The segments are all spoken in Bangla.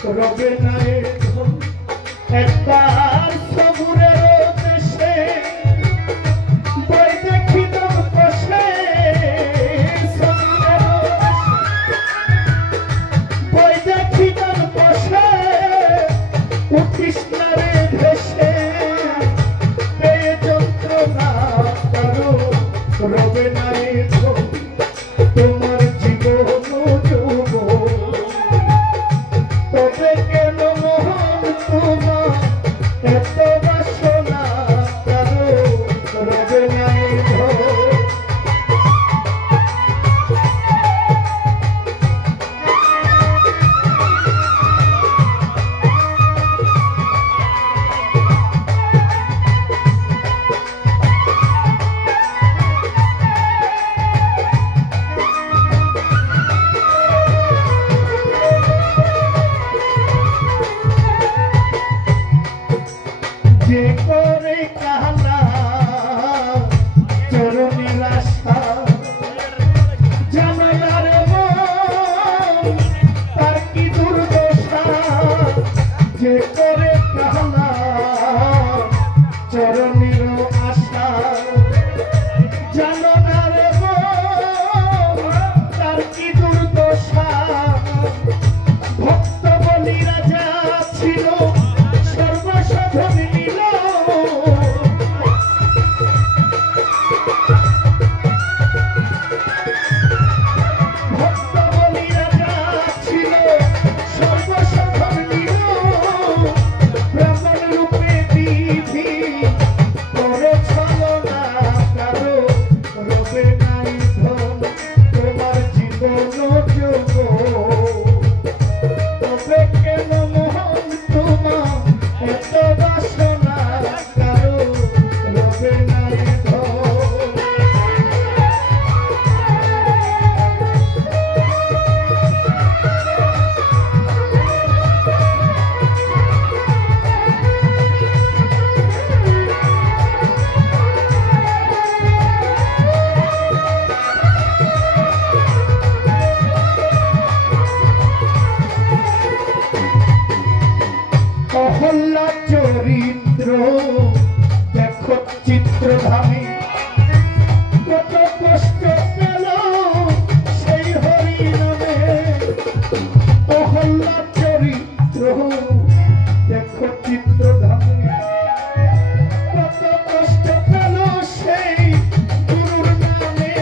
রবে না এ ধন একবার সবুরের দেশে বই দেখি তোর পাশে বই দেখি তোর পাশে উঠিস না রে ভেসে পেয়ে যন্ত্রণা কারো রবে না এ ধন তোমার জীবন যুব তবে কেন মোহন তোমার এত বাসনা কারো রবে না এ ধন যে করে কালা চরণের আশা জানালার মন তার কি দুর্দশা যে করে কালা চরণের আশা জানালার মন তার কি দুর্দশা ভক্ত বলি রাজা ছিল সর্বসাধন অহল্লা চরিত্র দেখো চিত্রধামে কত কষ্ট পেল সেই হরি নামে অহল্লা চরিত্র দেখো চিত্রধামে কত কষ্ট পেল সেই গুরুর নামে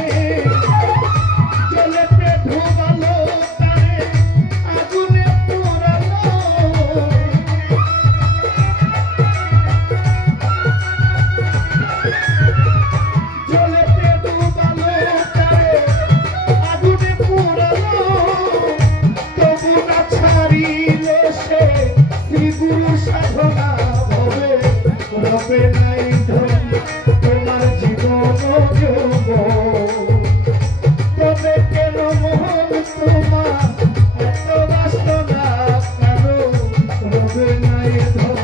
জলেতে ডুবালো তারে আগুনে পোড়ালো জলেতে ডুবালো তারে আগুনে পোড়ালো তবু না ছাড়িল সে শ্রীগুরু সাধনা ভবে রবে নাই ধন তোমার জীবন যৌব তবে কেন মোহন তোমার এত বাসনা কারো রবে নাই ধন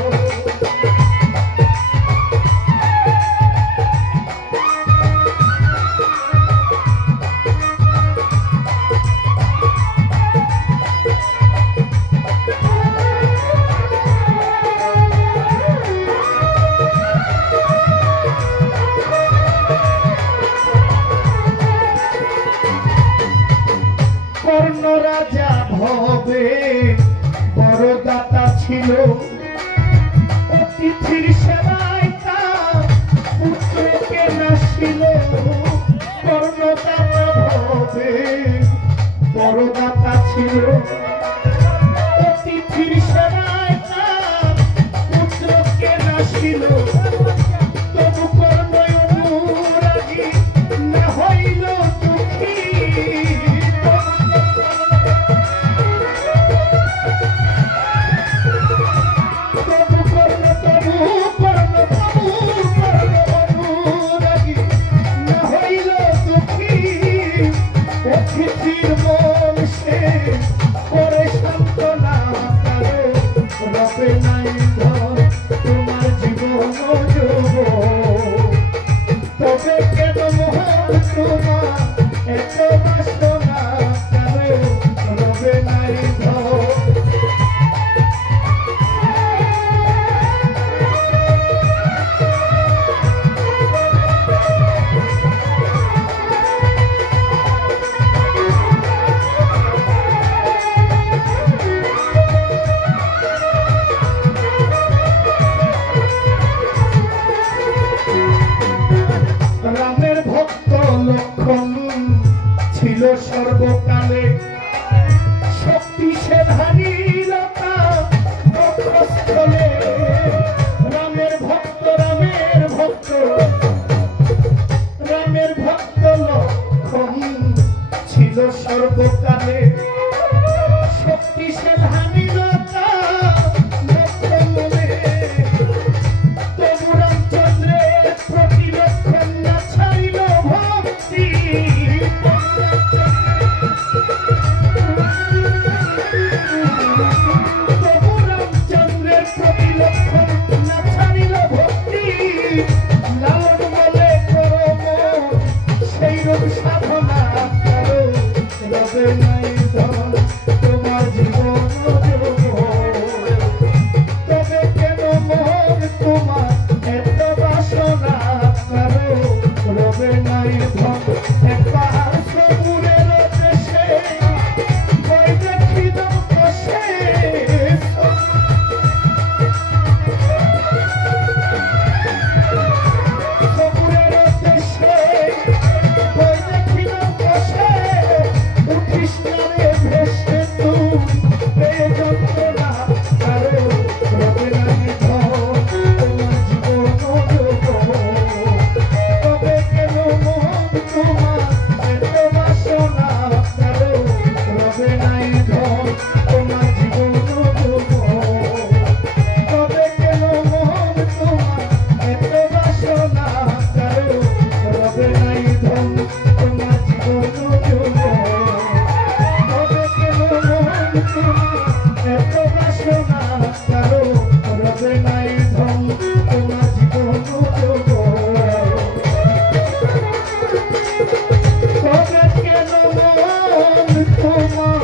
কর্ণ রাজা ভবে বড় দাতা ছিল অতিথির সেবায় তার পুত্রকে নাসিল কর্ণ দাতা ভবে বড় দাতা ছিল অতিথির সেবায় তার পুত্রকে নাসিল তবু কর্ণ অনুরাগী না হইল দুঃখী তবু রামচন্দ্রের প্রতি লক্ষণ না ছাড়িল ভক্তি লালন বলে করো মন সেই রূপ সাধনা করো রবে নাই ধন তোমার জীবন তবে কেন মন তোমার এত বাসনা করো রবে নাই ধন একবার সবুরের দেশে বই দেখিল বসে সবুরের দেশে বই দেখিল বসে উঠিস না রে ভেসে তুই পেয়ে যন্ত্রণা কারো রবে নাই ধন তোমার জীবন তবে কেন মন তোমার এত বাসনা কারো রবে নাই ধন তোমার জীবন তবে কেন মন তোমার এত বাসনা কারো রবে নাই ধন তোমার জীবন তবে কেন মন তোমার এত বাসনা কারো রবে নাই ধন তোমার জীবন তবে কেন মন তোমার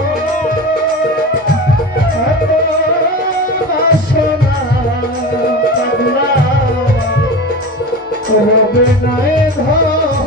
এত বাসনা পাগলা রবে নাই ধন